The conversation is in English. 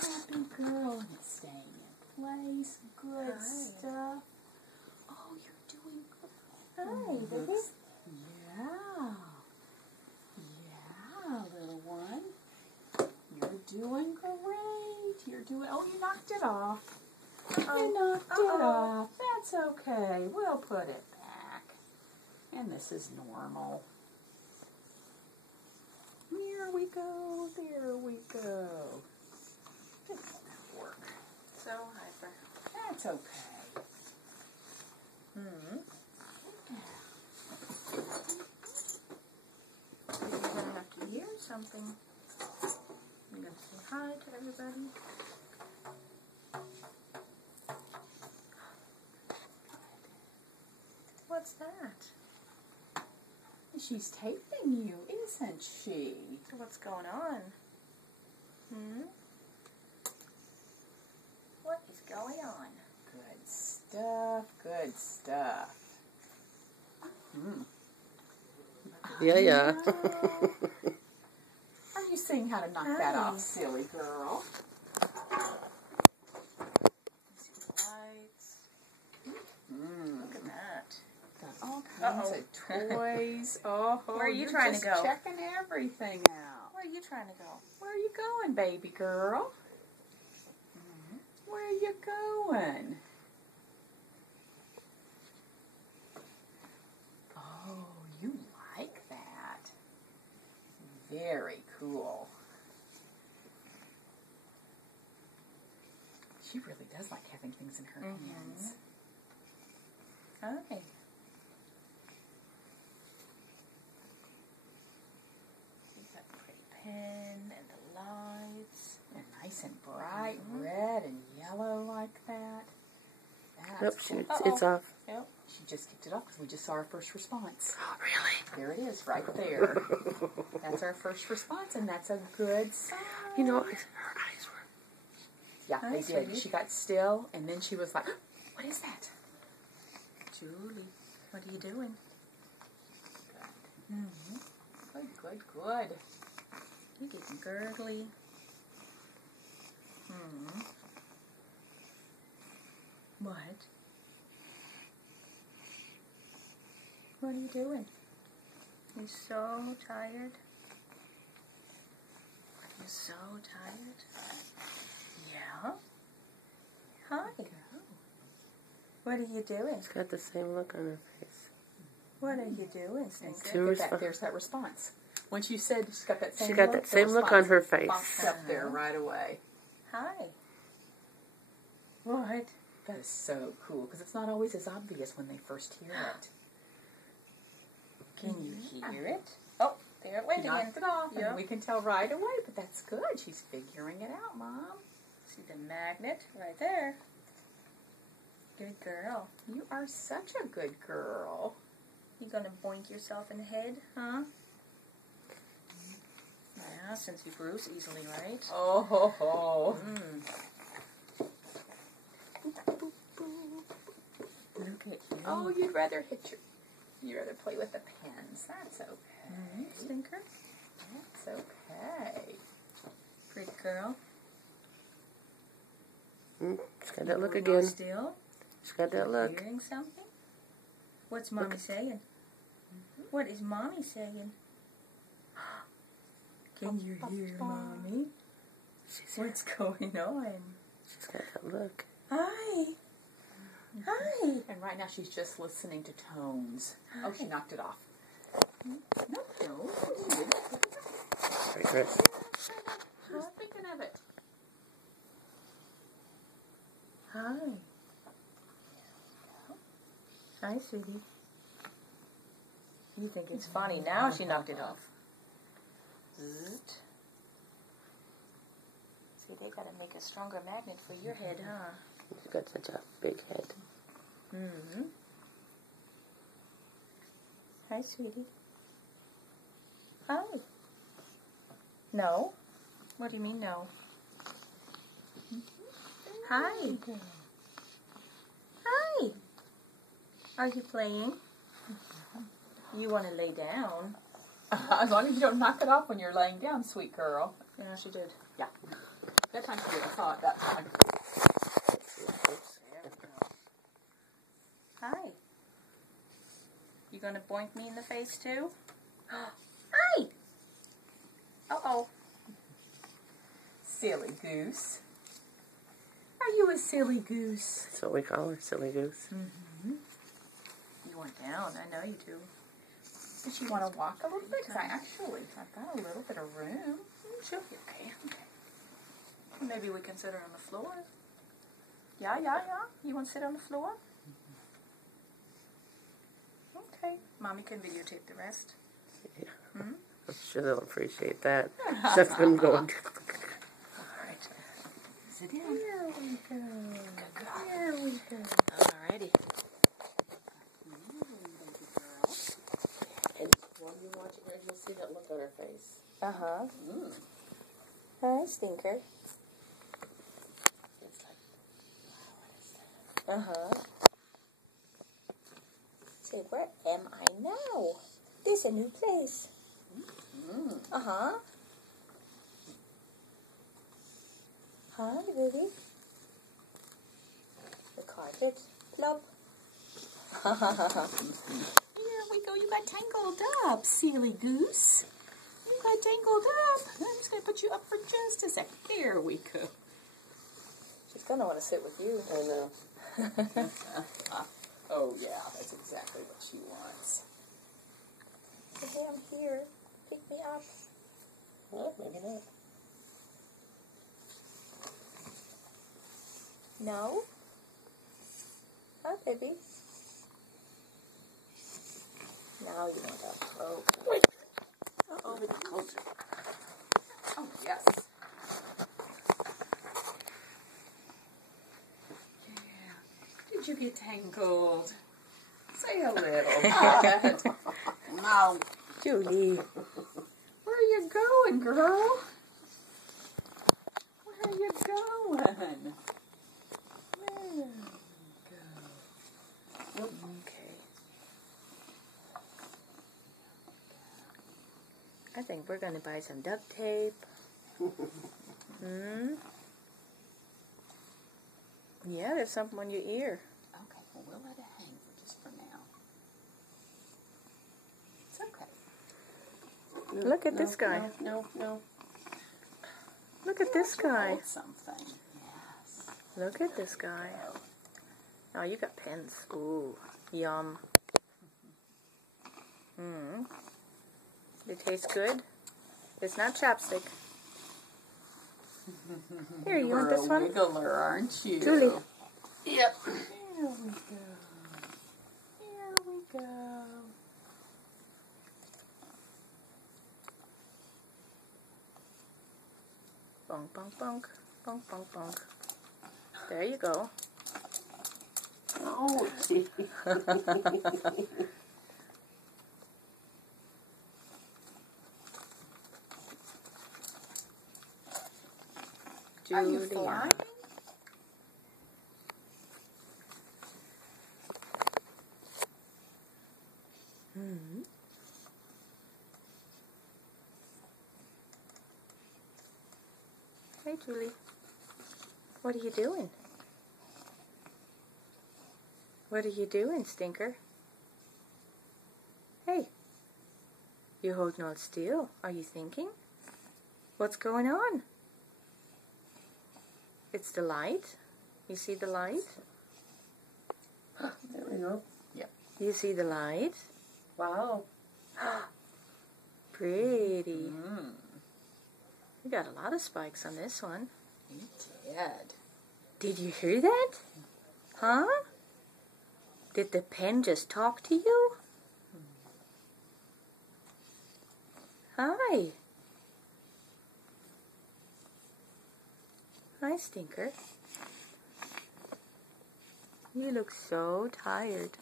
happy girl, and it's staying in place. Good stuff. Oh, you're doing good. Hi, baby. Yeah. Yeah, little one. You're doing great. You're doing... Oh, you knocked it off. You knocked it off. That's okay. We'll put it back. And this is normal. Here we go. There we go. This won't work. So hyper. That's okay. You're going to have to hear something. You're going to say hi to everybody. What's that? She's taping you, isn't she? What's going on? What is going on? Good stuff, good stuff. Yeah. Are you seeing how to knock that off, silly girl? See the lights. Look at that. Got all kinds of toys. Where are you you're trying just to go? Checking everything out. Where are you trying to go? Where are you going, baby girl? Where are you going? Oh, you like that. Very cool. She really does like having things in her hands. Hi. She's got the pretty pen and the lights. And nice and bright red and yellow like that. Nope, That's cool. it's off. Yep. She just kicked it off because we just saw our first response. Oh, really? There it is, right there. That's our first response, and that's a good sign. You know, her eyes were... Yeah, Hi, they did. sweetie. She got still, and then she was like, what is that? Julie, what are you doing? Good, good, good. You're getting gurgly. What? What are you doing? You're so tired. You're so tired. Yeah? Hi. What are you doing? She's got the same look on her face. What are you doing, And Stinker? see, there's that response. Once you said she's got that same She look, got that same look on her face. Pops up there right away. Hi. What? That is so cool, because it's not always as obvious when they first hear it. Can you hear it? Oh, there it went She again. knocked it off, Yep. and we can tell right away, but that's good. She's figuring it out, Mom. See the magnet right there. Good girl. You are such a good girl. You gonna boink yourself in the head, huh? Yeah, since you bruise easily, right? Oh, ho, ho. Look at you. Oh, you'd rather play with the pens. That's okay. Stinker. That's okay. Pretty girl. She's got that look Hold again. Still. She's got that look. Hearing something? What's Mommy saying? What is Mommy saying? Can you hear Mommy? What's going on? She's got that look. Hi. Hi. And right now she's just listening to tones. Oh, she knocked it off. No. Right, Chris. She was thinking of it. Hi. Hi, sweetie. You think it's funny. Now she knocked it off. Zzzt. See, they gotta make a stronger magnet for your head, huh? She's got such a big head. Hi, sweetie. Hi. No? What do you mean, no? Hi. Hi. Are you playing? You want to lay down? As long as you don't knock it off when you're laying down, sweet girl. Yeah, she did. Yeah. Bedtime for you. I saw it that time. There we go. Hi. You gonna boink me in the face too? Hi! Uh-oh. Silly goose. Are you a silly goose? That's what we call her, silly goose. You want down, I know you do. Does she want to walk a little bit? Because I've got a little bit of room. She'll be okay. Maybe we can sit her on the floor. Yeah. You want to sit on the floor? Okay. Mommy can videotape the rest. Yeah. Hmm? I'm sure they'll appreciate that. That's been going. Alright. Sit down. Here we go. Here we go. Alrighty. And while you're watching her, you'll see that look on her face. Uh-huh. Hi, Stinker. It's like, wow, what is that? Uh-huh. Say, where am I now? This is a new place. Uh-huh. Hi, baby. The carpet. Plop. Here we go. You got tangled up, silly goose. You got tangled up. I'm just going to put you up for just a sec. There we go. She's gonna want to sit with you. I know. Oh, yeah. That's exactly what she wants. Hey, I'm here. Pick me up. Well, maybe not. No? Hi, baby. Now you want up. Oh, Wait. Uh-oh, they got closer. Oh, yes. Yeah. Did you get tangled? Say a little bit. No. Julie. Where are you going, girl? Where are you going? There you go. Okay. I think we're gonna buy some duct tape. Yeah, there's something on your ear. Okay, well, we'll let it hang just for now. It's okay. No, Look at this guy. No. Look at this guy. Hold something. Yes. Look at this guy. Oh, you got pens. Ooh, yum. It tastes good. It's not chapstick. Here, you want this one? You're a wiggler, aren't you? Julie. Yep. Here we go. Here we go. Bonk, bonk, bonk. Bonk, bonk, bonk. There you go. Oh, gee. Are you Julia. flying? Hey, Julie. What are you doing? What are you doing, Stinker? Hey. You're holding on still. Are you thinking? What's going on? It's the light. You see the light? There we go. You see the light? Wow. Pretty. You got a lot of spikes on this one. You did. Did you hear that? Huh? Did the pen just talk to you? Hi. Hi, Stinker. You look so tired.